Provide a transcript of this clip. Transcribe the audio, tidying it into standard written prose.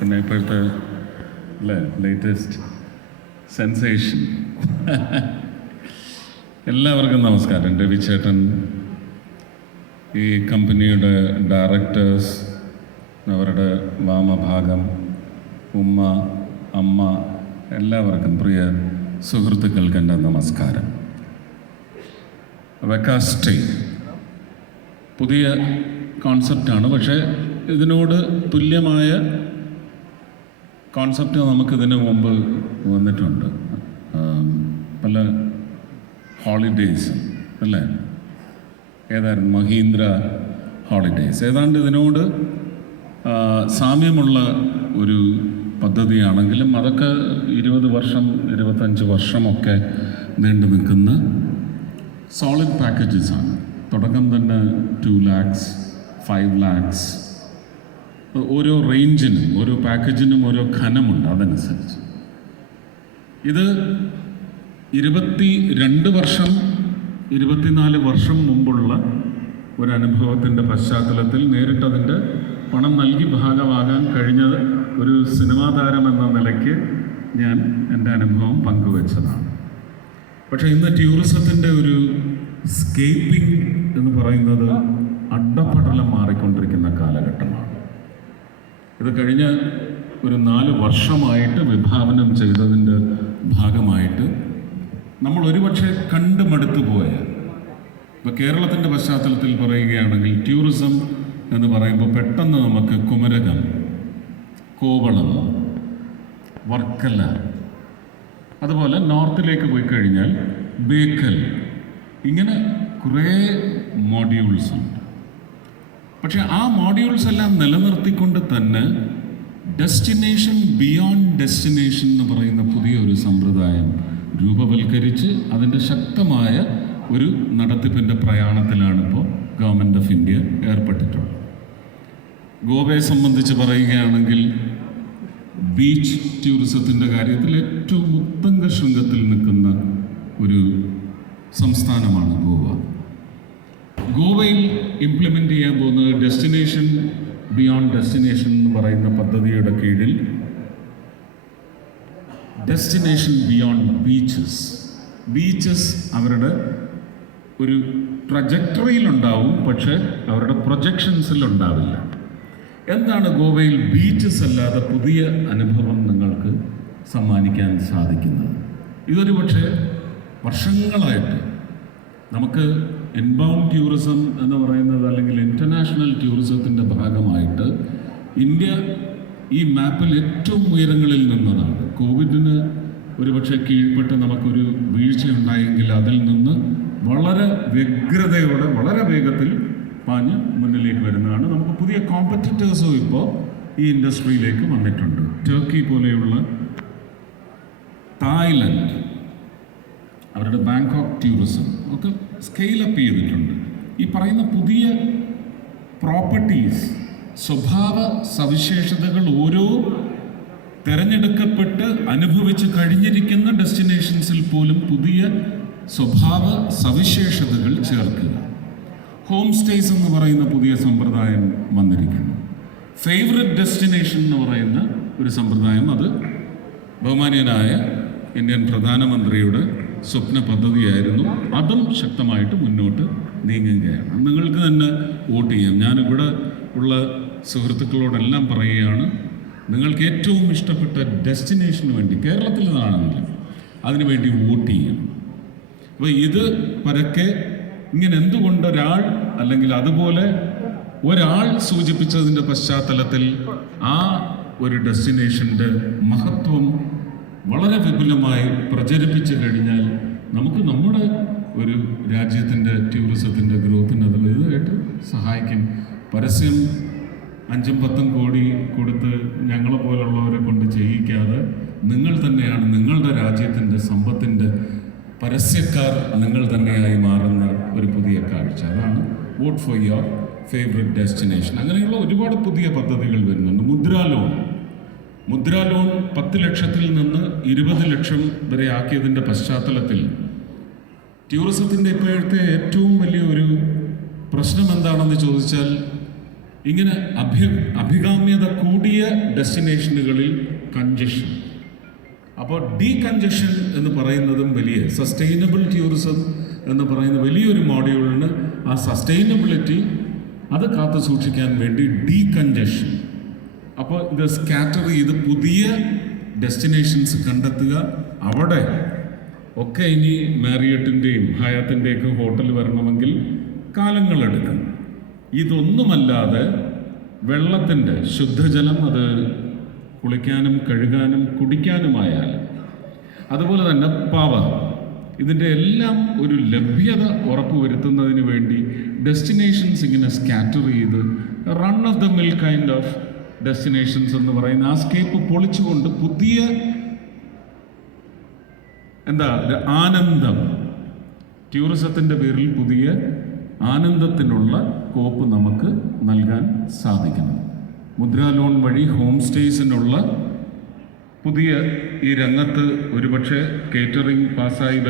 പിന്നെ ഇപ്പോഴത്തെ അല്ലേ ലേറ്റസ്റ്റ് സെൻസേഷൻ. എല്ലാവർക്കും നമസ്കാരം. രവിചേട്ടൻ, ഈ കമ്പനിയുടെ ഡയറക്ടേഴ്സ്, അവരുടെ വാമഭാഗം, ഉമ്മ, അമ്മ, എല്ലാവർക്കും പ്രിയ സുഹൃത്തുക്കൾക്ക് എൻ്റെ നമസ്കാരം. വെക്കാസ്റ്റേ പുതിയ കോൺസെപ്റ്റാണ്, പക്ഷേ ഇതിനോട് തുല്യമായ കോൺസെപ്റ്റ് നമുക്കിതിന് മുമ്പ് വന്നിട്ടുണ്ട്. പല ഹോളിഡേയ്സ് അല്ലേ, ഏതായിരുന്നു മഹീന്ദ്ര ഹോളിഡേയ്സ്, ഏതാണ്ട് ഇതിനോട് സാമ്യമുള്ള ഒരു പദ്ധതിയാണെങ്കിലും അതൊക്കെ 20 വർഷം 25 വർഷമൊക്കെ നീണ്ടു നിൽക്കുന്ന സോളിഡ് പാക്കേജസാണ്. തുടക്കം തന്നെ 2 lakhs, 5 lakhs, ഓരോ റേഞ്ചിനും ഓരോ പാക്കേജിനും ഓരോ ഘനമുണ്ട്. അതനുസരിച്ച് ഇത് 22 വർഷം 24 വർഷം മുമ്പുള്ള ഒരു അനുഭവത്തിൻ്റെ പശ്ചാത്തലത്തിൽ നേരിട്ടതിൻ്റെ പണം നൽകി ഭാഗമാകാൻ കഴിഞ്ഞത് ഒരു സിനിമാ താരം എന്ന നിലയ്ക്ക് ഞാൻ എൻ്റെ അനുഭവം പങ്കുവച്ചതാണ്. പക്ഷേ ഇന്ന് ടൂറിസത്തിൻ്റെ ഒരു സ്കേപ്പിംഗ് എന്ന് പറയുന്നത് അഡ്ഡപടലം മാറിക്കൊണ്ടിരിക്കുന്ന കാലഘട്ടമാണ്. ഇത് കഴിഞ്ഞ ഒരു 4 വർഷമായിട്ട് വിഭാവനം ചെയ്തതിൻ്റെ ഭാഗമായിട്ട് നമ്മൾ ഒരുപക്ഷെ കണ്ടു മടുത്തു പോയ, ഇപ്പോൾ കേരളത്തിൻ്റെ പശ്ചാത്തലത്തിൽ പറയുകയാണെങ്കിൽ ടൂറിസം എന്ന് പറയുമ്പോൾ പെട്ടെന്ന് നമുക്ക് കുമരകം, കോവളം, വർക്കല, അതുപോലെ നോർത്തിലേക്ക് പോയി കഴിഞ്ഞാൽ ബേക്കൽ, ഇങ്ങനെ കുറേ മോഡ്യൂൾസ് ഉണ്ട്. പക്ഷെ ആ മോഡ്യൂൾസ് എല്ലാം നിലനിർത്തിക്കൊണ്ട് തന്നെ ഡെസ്റ്റിനേഷൻ ബിയോണ്ട് ഡെസ്റ്റിനേഷൻ എന്ന് പറയുന്ന പുതിയ ഒരു സമ്പ്രദായം രൂപവൽക്കരിച്ച് അതിൻ്റെ ശക്തമായ ഒരു നടത്തിപ്പിൻ്റെ പ്രയാണത്തിലാണ് ഇപ്പോൾ ഗവൺമെൻറ് ഓഫ് ഇന്ത്യ ഏർപ്പെട്ടിട്ടുള്ളത്. ഗോവയെ സംബന്ധിച്ച് പറയുകയാണെങ്കിൽ ബീച്ച് ടൂറിസത്തിൻ്റെ കാര്യത്തിൽ ഏറ്റവും ഉത്തംഗ ശൃംഗത്തിൽ നിൽക്കുന്ന ഒരു സംസ്ഥാനമാണ് ഗോവ. ഗോവയിൽ ഇംപ്ലിമെൻ്റ് ചെയ്യാൻ പോകുന്നത് ഡെസ്റ്റിനേഷൻ ബിയോണ്ട് ഡെസ്റ്റിനേഷൻ എന്ന് പറയുന്ന പദ്ധതിയുടെ കീഴിൽ ഡെസ്റ്റിനേഷൻ ബിയോണ്ട് ബീച്ചസ് അവരുടെ ഒരു ട്രജക്ടറിയിലുണ്ടാവും, പക്ഷേ അവരുടെ പ്രൊജക്ഷൻസിൽ ഉണ്ടാവില്ല. എന്താണ് ഗോവയിൽ ബീച്ചസ് അല്ലാതെ പുതിയ അനുഭവം നിങ്ങൾക്ക് സമ്മാനിക്കാൻ സാധിക്കുന്നത്? ഇതൊരു പക്ഷേ വർഷങ്ങളായിട്ട് നമുക്ക് ഇൻബൗണ്ട് ടൂറിസം എന്ന് പറയുന്നത് അല്ലെങ്കിൽ ഇൻ്റർനാഷണൽ ടൂറിസത്തിൻ്റെ ഭാഗമായിട്ട് ഇന്ത്യ ഈ മാപ്പിൽ ഏറ്റവും ഉയരങ്ങളിൽ നിന്നതാണ്. കോവിഡിന് ഒരുപക്ഷെ കീഴ്പ്പെട്ട് നമുക്കൊരു വീഴ്ചയുണ്ടായെങ്കിൽ അതിൽ നിന്ന് വളരെ വ്യഗ്രതയോടെ വളരെ വേഗത്തിൽ പാഞ്ഞ് മുന്നിലേക്ക് വരുന്നതാണ്. നമുക്ക് പുതിയ കോമ്പറ്റീറ്റേഴ്സും ഇപ്പോൾ ഈ ഇൻഡസ്ട്രിയിലേക്ക് വന്നിട്ടുണ്ട്. ടർക്കി പോലെയുള്ള, തായ്ലൻഡ്, അവരുടെ ബാങ്കോക്ക് ടൂറിസം ഒക്കെ സ്കെയിലപ്പ് ചെയ്തിട്ടുണ്ട്. ഈ പറയുന്ന പുതിയ പ്രോപ്പർട്ടീസ്, സ്വഭാവ സവിശേഷതകൾ ഓരോ തിരഞ്ഞെടുക്കപ്പെട്ട് അനുഭവിച്ച് കഴിഞ്ഞിരിക്കുന്ന ഡെസ്റ്റിനേഷൻസിൽ പോലും പുതിയ സ്വഭാവ സവിശേഷതകൾ ചേർക്കുക. ഹോം സ്റ്റേസ് എന്ന് പറയുന്ന പുതിയ സമ്പ്രദായം വന്നിരിക്കുന്നു. ഫേവററ്റ് ഡെസ്റ്റിനേഷൻ എന്ന് പറയുന്ന ഒരു സമ്പ്രദായം, അത് ബഹുമാനീയനായ ഇന്ത്യൻ പ്രധാനമന്ത്രിയുടെ സ്വപ്ന പദ്ധതിയായിരുന്നു. അതും ശക്തമായിട്ട് മുന്നോട്ട് നീങ്ങുകയാണ്. നിങ്ങൾക്ക് തന്നെ വോട്ട് ചെയ്യാം. ഞാനിവിടെ ഉള്ള സുഹൃത്തുക്കളോടെല്ലാം പറയുകയാണ്, നിങ്ങൾക്ക് ഏറ്റവും ഇഷ്ടപ്പെട്ട ഡെസ്റ്റിനേഷന് വേണ്ടി, കേരളത്തിൽ നിന്നാണെങ്കിലും അതിനുവേണ്ടി വോട്ട് ചെയ്യണം. അപ്പോൾ ഇത് പരക്കെ ഇങ്ങനെ എന്തുകൊണ്ട് ഒരാൾ അല്ലെങ്കിൽ അതുപോലെ ഒരാൾ സൂചിപ്പിച്ചതിൻ്റെ പശ്ചാത്തലത്തിൽ ആ ഒരു ഡെസ്റ്റിനേഷൻ്റെ മഹത്വം വളരെ വിപുലമായി പ്രചരിപ്പിച്ചു കഴിഞ്ഞാൽ നമുക്ക് നമ്മുടെ ഒരു രാജ്യത്തിൻ്റെ ടൂറിസത്തിൻ്റെ ഗ്രോത്തിന് അത് വലുതായിട്ട് സഹായിക്കും. പരസ്യം 5-10 കോടി കൊടുത്ത് ഞങ്ങളെ പോലുള്ളവരെ കൊണ്ട് ചെയ്യിക്കാതെ നിങ്ങൾ തന്നെയാണ് നിങ്ങളുടെ രാജ്യത്തിൻ്റെ സമ്പത്തിൻ്റെ പരസ്യക്കാർ, നിങ്ങൾ തന്നെയായി മാറുന്ന ഒരു പുതിയ കാഴ്ച. അതാണ് vote for your favourite destination. അങ്ങനെയുള്ള ഒരുപാട് പുതിയ പദ്ധതികൾ വരുന്നുണ്ട്. മുദ്രാ ലോൺ 10 ലക്ഷത്തിൽ നിന്ന് 20 ലക്ഷം വരെ ആക്കിയതിൻ്റെ പശ്ചാത്തലത്തിൽ ടൂറിസത്തിൻ്റെ ഇപ്പോഴത്തെ ഏറ്റവും വലിയ ഒരു പ്രശ്നം എന്താണെന്ന് ചോദിച്ചാൽ ഇങ്ങനെ അഭികാമ്യത കൂടിയ ഡെസ്റ്റിനേഷനുകളിൽ കൺജഷൻ. അപ്പോൾ ഡീകൺജഷൻ എന്ന് പറയുന്നതും വലിയ സസ്റ്റൈനബിൾ ടൂറിസം എന്ന് പറയുന്ന വലിയൊരു മോഡ്യൂളിന് ആ സസ്റ്റൈനബിലിറ്റി അത് കാത്തു സൂക്ഷിക്കാൻ വേണ്ടി ഡീകൺജഷൻ. അപ്പോൾ ഇത് സ്കാറ്റർ ചെയ്ത് പുതിയ ഡെസ്റ്റിനേഷൻസ് കണ്ടെത്തുക. അവിടെ ഒക്കെ ഇനി മാരിയറ്റിൻ്റെയും ഹയാത്തിൻ്റെയൊക്കെ ഹോട്ടൽ വരണമെങ്കിൽ കാലങ്ങളെടുക്കും. ഇതൊന്നുമല്ലാതെ വെള്ളത്തിൻ്റെ ശുദ്ധജലം, അത് കുളിക്കാനും കഴുകാനും കുടിക്കാനുമായാൽ, അതുപോലെ തന്നെ പവർ, ഇതിൻ്റെ എല്ലാം ഒരു ലഭ്യത ഉറപ്പുവരുത്തുന്നതിന് വേണ്ടി ഡെസ്റ്റിനേഷൻസ് ഇങ്ങനെ സ്കാറ്റർ ചെയ്ത് run off the mill kind of destinations എന്ന് പറയുന്ന ആ സ്കേപ്പ് പൊളിച്ചുകൊണ്ട് പുതിയ ആനന്ദം, ടൂറിസത്തിൻ്റെ പേരിൽ പുതിയ ആനന്ദത്തിനുള്ള കോപ്പ് നമുക്ക് നൽകാൻ സാധിക്കണം. മുദ്രാ ലോൺ വഴി ഹോം സ്റ്റേസിനുള്ള പുതിയ ഈ രംഗത്ത് ഒരുപക്ഷെ കേറ്ററിംഗ് പാസ്സായി